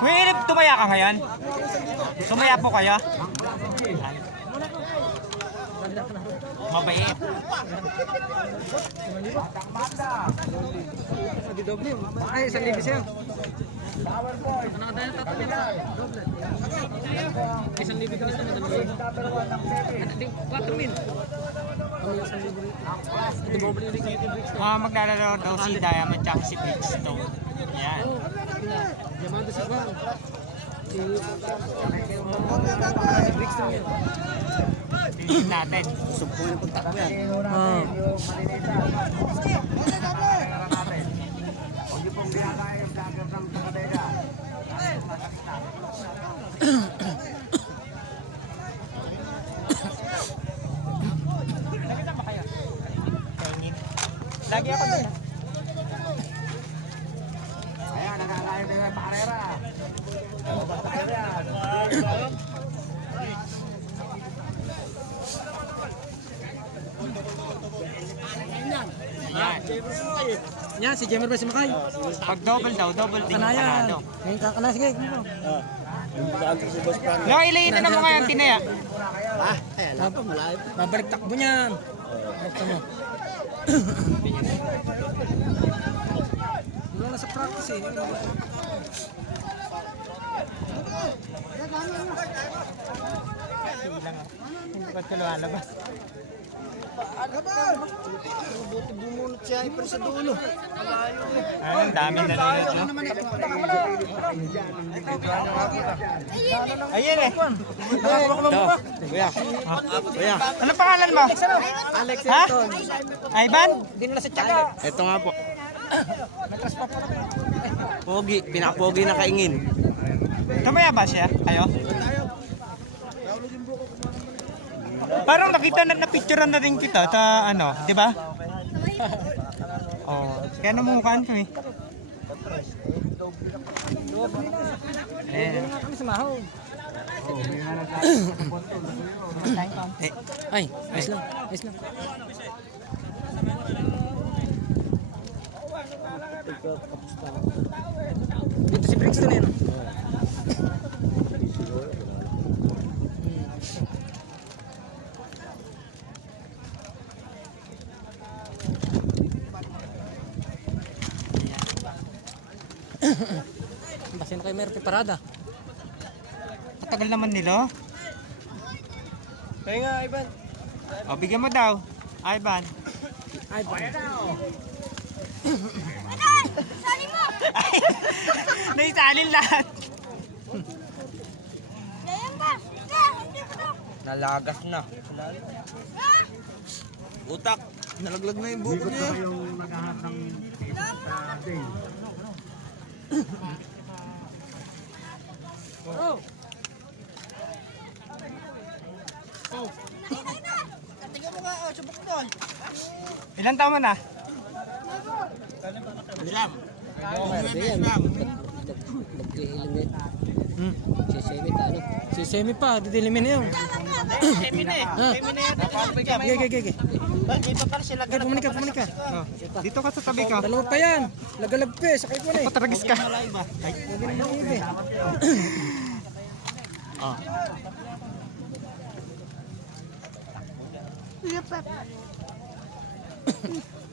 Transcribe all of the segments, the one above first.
Kuya, tumaya ka ngayon? Tumaya po kayo? Mabait. Ay, 1,000 siya. 1,000 ka na sa 4,000. Maglalaro daw si Diamond tsaka si Bridgestone. Yan. Yamado si Juan. Si Bridgestone yan. Tingin natin. Subpo yung pagtakbo yan. Lagi ako doon. Ayan, nakakain na yung pakarera. Yan. Yan, si Jemer ba si Makay? Pag double daw, double tingin Kanayan. panalo. Ngayon kakana, sige. Lo, ilayin na mo kayang tinaya. Babalik takbo niyan. Bakta mo. Wala na sa practice eh. Hindi ko lumalabas. Buti bumunot siya, ipar sa dulo. Ang dami na nilito. Ayan eh. Kuya. Ano pangalan mo? Alex Ha? Elton. Ivan? Hindi na sa tiyaga. Ito nga po. Pogi, pinakapogi na kaingin. Tumaya ba siya? Kayo? Parang nakita na picturean na rin kita sa ano, di ba? Oh, kaya namumukhaan ko eh. Eh, Kami sa mahaw. Ay, ayos lang. Ayos lang. Dito si Brixton yan. Basin kay Merpe Parada. Tagal naman nila. Kaya nga, Ivan. O, bigyan mo daw. Ivan. Ivan. Sali mo! Naisalin lahat. Ganyan ba? Hindi ko daw. Nalagas na. Utak, nalaglag na yung buko niya. Yung naghahanap ng sa day. Ilan taon mo na? Bilam. Si Semi pa, didilimin na yun. Semi na eh. Semi na yata. Gege. Dito pa sila. Pumanik ka. Oh, dito ka sa tabi ka. Dalawa pa yan. Lagalag pa eh, sakay ko na eh. Pataragis ka. Huwag na maigi. Oh.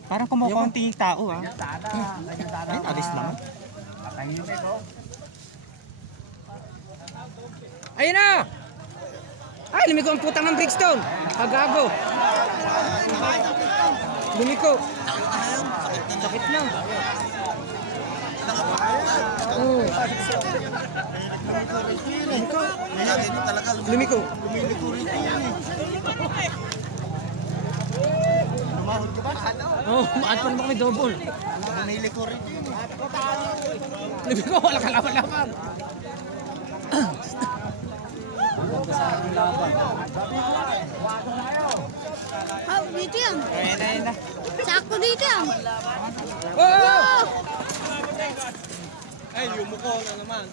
Parang kumukunti yung tao ah. Ay, alis naman. Ayun na! Ay, lumiko ang putang ng Brixton. Agago. Lumiko. Sakit na. Oh. Lumiko. Oh, maat pa naman kami double. Niliko rin. Lumiko, wala ka laban-laban. Oh, dito yan. Ayun na. Sakto dito yan. Oh! Ay, yumuko na naman.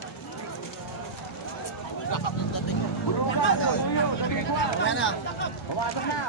Ayan na. Bawasan na.